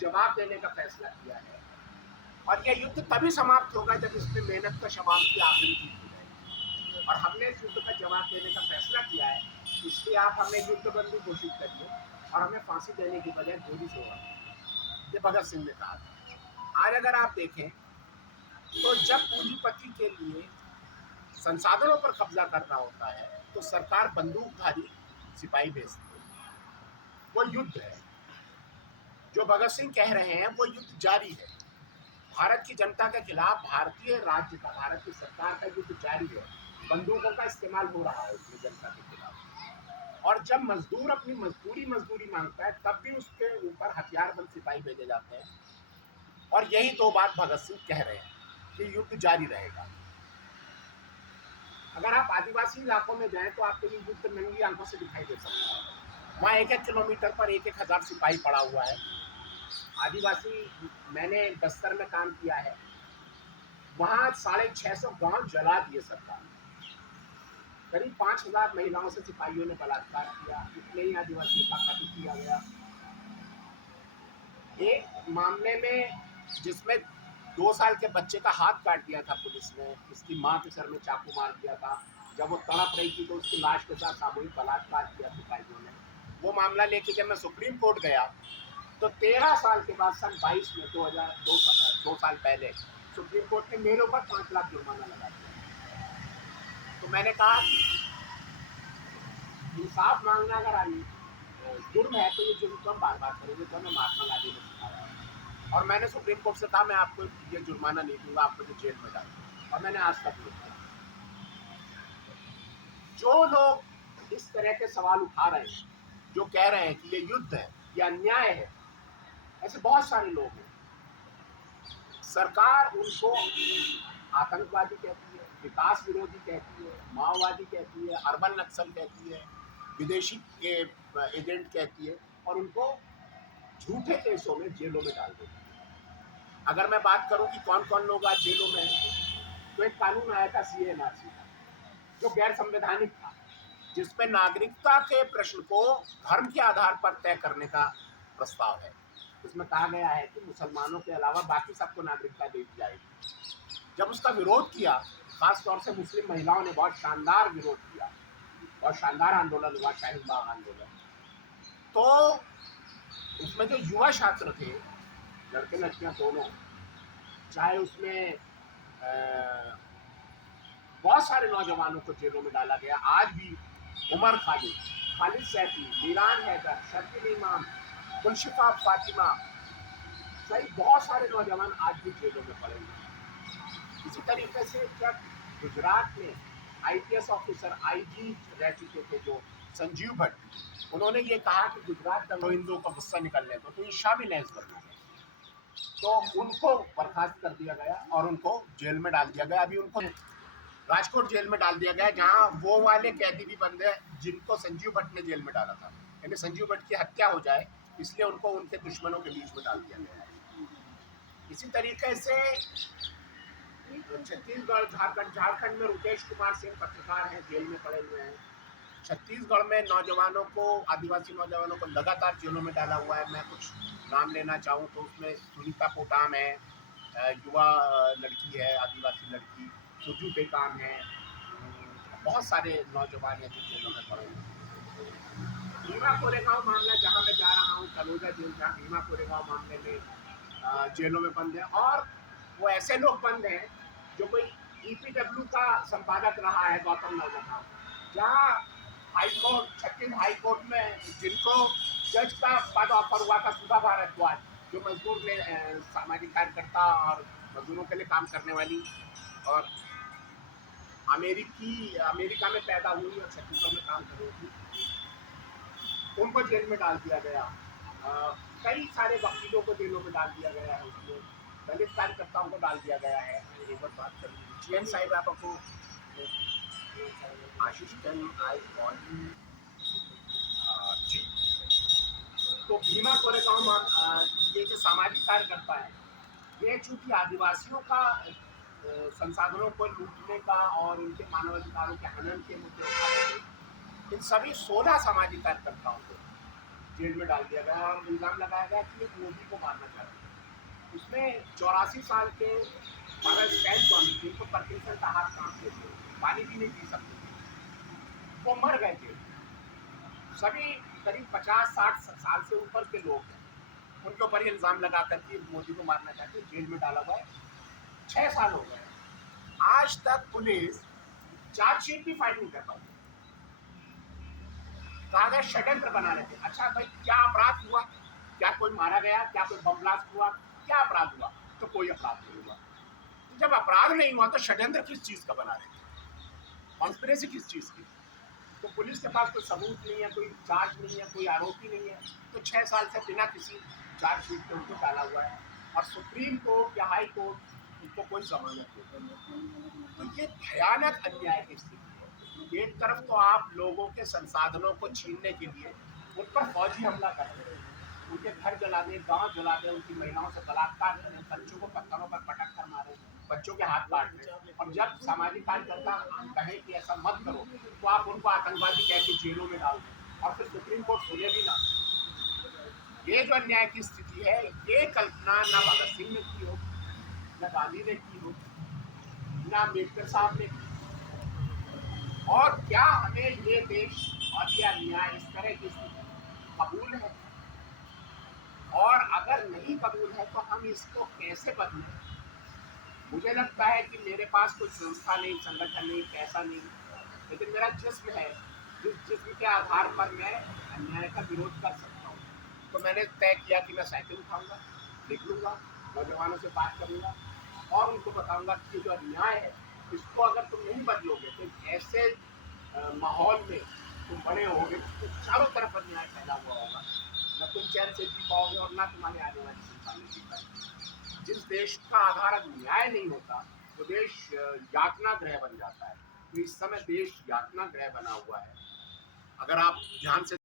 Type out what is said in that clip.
जवाब देने का फैसला किया है। और यह युद्ध तभी समाप्त होगा जब इसमें मेहनत का समाप्ति आखिरी जीत हो जाएगी। और हमने इस युद्ध का जवाब देने का फैसला किया है, इसलिए आप हमें युद्धबंदी घोषित करिए और हमें फांसी देने की बजाय गोली से उड़ा। ये भगत सिंह ने कहा था। आज अगर आप देखें तो जब पूंजीपति के लिए संसाधनों पर कब्जा करना होता है तो सरकार बंदूकधारी सिपाही भेजती है। वो युद्ध है। जो भगत सिंह कह रहे हैं वो युद्ध जारी है। भारत की जनता के खिलाफ भारतीय राज्य का, भारत की सरकार का युद्ध जारी है। बंदूकों का इस्तेमाल हो रहा है उसमें जनता के खिलाफ। और जब मजदूर अपनी मजदूरी मांगता है तब भी उसके ऊपर हथियारबंद सिपाही भेजे जाते हैं। और यही दो बात भगत सिंह कह रहे हैं कि युद्ध जारी रहेगा। अगर आप आदिवासी इलाकों में जाएं तो आपको ये युद्ध नंगी आंखों से दिखाई दे सकता है। वहाँ 1-1 किलोमीटर पर 1-1 हजार सिपाही पड़ा हुआ है। आदिवासी, मैंने बस्तर में काम किया है, वहाँ 650 गांव जला दिए सरकार ने। करीब 5000 महिलाओं से सिपाहियों ने बलात्कार किया। इतने ही आदिवासियों का कत्ल किया गया। एक मामले में जिसमें 2 साल के बच्चे का हाथ काट दिया था पुलिस ने, इसकी मां के सर में चाकू मार दिया था। जब वो तड़प रही थी तो उसकी लाश के साथ सामूहिक बलात्कार किया सिपाहियों ने। वो मामला लेके जब मैं सुप्रीम कोर्ट गया तो 13 साल के बाद सन 22 में 2 साल पहले सुप्रीम कोर्ट ने मेरे ऊपर 5 लाख जुर्माना लगा दिया। तो मैंने कहा इंसाफ मांगना अगर जुर्म है तो ये जुर्म तो हम बार बार करेंगे, तो हमें महात्मा गांधी ने सिखाया है। और मैंने सुप्रीम कोर्ट से कहा मैं आपको ये जुर्माना नहीं दूंगा, आप मुझे जेल में डाल दो। और मैंने आज तक नहीं किया। जो लोग इस तरह के सवाल उठा रहे हैं, जो कह रहे हैं कि ये युद्ध है, ये अन्याय है, ऐसे बहुत सारे लोग हैं। सरकार उनको आतंकवादी कहती है, विकास विरोधी कहती है, माओवादी कहती है, अर्बन नक्सल कहती है, विदेशी एजेंट कहती है, और उनको झूठे केसों में जेलों में डाल देती है। अगर मैं बात करूं कि कौन कौन लोग आज जेलों में हैं, तो एक कानून आया था CANRC का, जो गैर संवैधानिक था, जिसमें नागरिकता के प्रश्न को धर्म के आधार पर तय करने का प्रस्ताव है। इसमें कहा गया है कि मुसलमानों के अलावा बाकी सबको नागरिकता दे दी जाएगी। जब उसका विरोध किया, खासतौर से मुस्लिम महिलाओं ने बहुत शानदार विरोध किया, और शानदार आंदोलन हुआ, शाहीन बाग आंदोलन। तो उसमें जो युवा छात्र थे, लड़के लड़कियां दोनों, चाहे उसमें बहुत सारे नौजवानों को जेलों में डाला गया। आज भी उमर खालिद, खालिद सैफी, मीरान हैदर, शर्फिल इमाम, मुनशिफा फातिमा सहित बहुत सारे नौजवान आज भी जेलों में पड़े हुए हैं। इसी तरीके से जब गुजरात में IPS ऑफिसर IG रह चुके थे जो संजीव भट्ट, उन्होंने ये कहा कि गुजरात का हिंदुओं का गुस्सा निकलने दो, तो ये शामिल है इस घटना में, तो उनको बर्खास्त कर दिया गया और उनको जेल में डाल दिया गया। अभी उनको राजकोट जेल में डाल दिया गया, जहां वो वाले कैदी भी बंद है जिनको संजीव भट्ट ने जेल में डाला था। यानी संजीव भट्ट की हत्या हो जाए इसलिए उनको उनके दुश्मनों के बीच में डाल दिया गया है। इसी तरीके से छत्तीसगढ़, झारखंड में रुकेश कुमार सिंह पत्रकार हैं, जेल में पड़े हुए हैं। छत्तीसगढ़ में नौजवानों को, आदिवासी नौजवानों को लगातार जेलों में डाला हुआ है। मैं कुछ नाम लेना चाहूँ तो उसमें सुनीता पोटाम है, युवा लड़की है, आदिवासी लड़की, सुजू टेकाम है, बहुत सारे नौजवान हैं जो जेलों में पड़े हुए हैं। भीमा कोरेगांव मामला जहाँ मैं जा रहा हूँ, तलोजा जेल, जहाँ भीमा कोरेगांव मामले में जेलों में बंद है, और वो ऐसे लोग बंद हैं जो कोई EPW का संपादक रहा है, गौतम नवलखा, जहाँ हाईकोर्ट, छत्तीसगढ़ हाईकोर्ट में जिनको जज का पद ऑफर हुआ था, सुधा भारद्वाज, जो मजदूर ने सामाजिक कार्यकर्ता और मजदूरों के लिए काम करने वाली, और अमेरिका में पैदा हुई और छत्तीसगढ़ में काम कर रही थी, उनको जेल में डाल दिया गया। कई सारे वकीलों को जेलों में डाल दिया गया है, उसमें दलित कार्यकर्ताओं को डाल दिया गया है। एक बार बात करें GN साहिब आपको, आशीष जी, तो भीमा कोरेगांव ये जो सामाजिक कार्यकर्ता है, ये चूंकि आदिवासियों का संसाधनों को लूटने का और उनके मानवाधिकारों के हनन के मुद्दे उठाते थे, इन सभी 16 सामाजिक कार्यकर्ताओं को जेल में डाल दिया गया और इल्ज़ाम लगाया गया कि ये मोदी को मारना चाहते हैं। उसमें 84 साल के हमारा स्टैंड स्वामी जिनको पार्किंसन का हाथ कांपते थे, पानी भी नहीं पी सकते थे, वो मर गए जेल में। सभी करीब 50-60 साल से ऊपर के लोग हैं, उनके ऊपर इल्ज़ाम लगा करके मोदी को मारना चाहते जेल में डाला हुआ है। 6 साल हो गए, आज तक पुलिस चार्जशीट भी फाइल नहीं कर पाई। कहा गया षड्यंत्र बना रहे थे। अच्छा भाई, क्या अपराध हुआ? क्या कोई मारा गया? क्या कोई बम ब्लास्ट हुआ? क्या अपराध हुआ? तो कोई अपराध नहीं हुआ। तो जब अपराध नहीं हुआ तो षड्यंत्र किस चीज का बना रहे थे? कॉन्स्पिरेसी किस चीज की? तो पुलिस के पास कोई सबूत नहीं है, कोई चार्ज नहीं है, कोई आरोपी नहीं है, तो 6 साल से बिना किसी चार्जशीट के उनको डाला हुआ है। और सुप्रीम कोर्ट या हाई कोर्ट उनको कोई जमानत नहीं। तो ये भयानक अन्याय की स्थिति है। एक तरफ तो आप लोगों के संसाधनों को छीनने के लिए उन पर फौजी हमला कर रहे हैं, उनके घर जला दें, गांव जला दें, उनकी महिलाओं से बलात्कार करें, बच्चों को पत्थरों पर पटक कर मारे, बच्चों के हाथ काट दें। और जब सामाजिक कार्यकर्ता कहे कि ऐसा मत करो तो आप उनको आतंकवादी कह के जेलों में डाल दें और फिर सुप्रीम कोर्ट सुने भी ना। ये जो अन्याय की स्थिति है, ये कल्पना ना भगत सिंह ने की हो, ना गांधी ने की हो, ना अम्बेडकर साहब ने की। और क्या हमें ये देश और ये अन्याय, इस तरह की स्थिति कबूल है? और अगर नहीं कबूल है तो हम इसको कैसे बदलें? मुझे लगता है कि मेरे पास कोई संस्था नहीं, संगठन नहीं, पैसा नहीं, लेकिन मेरा जिस्म है, जिस जिस्म के आधार पर मैं अन्याय का विरोध कर सकता हूँ। तो मैंने तय किया कि मैं साइकिल उठाऊंगा, निकलूंगा, नौजवानों से बात करूंगा और उनको बताऊंगा कि जो अन्याय है इसको अगर तुम नहीं बदलोगे तो ऐसे माहौल में तुम बड़े होगे तो चारों तरफ अन्याय फैला हुआ होगा, न तुम चैन से जी पाओगे और ना तुम्हारे आने वाली संतानें जी पाएंगी। जिस देश का आधार न्याय नहीं होता वो देश यातना गृह बन जाता है। तो इस समय देश यातना गृह बना हुआ है। अगर आप ध्यान से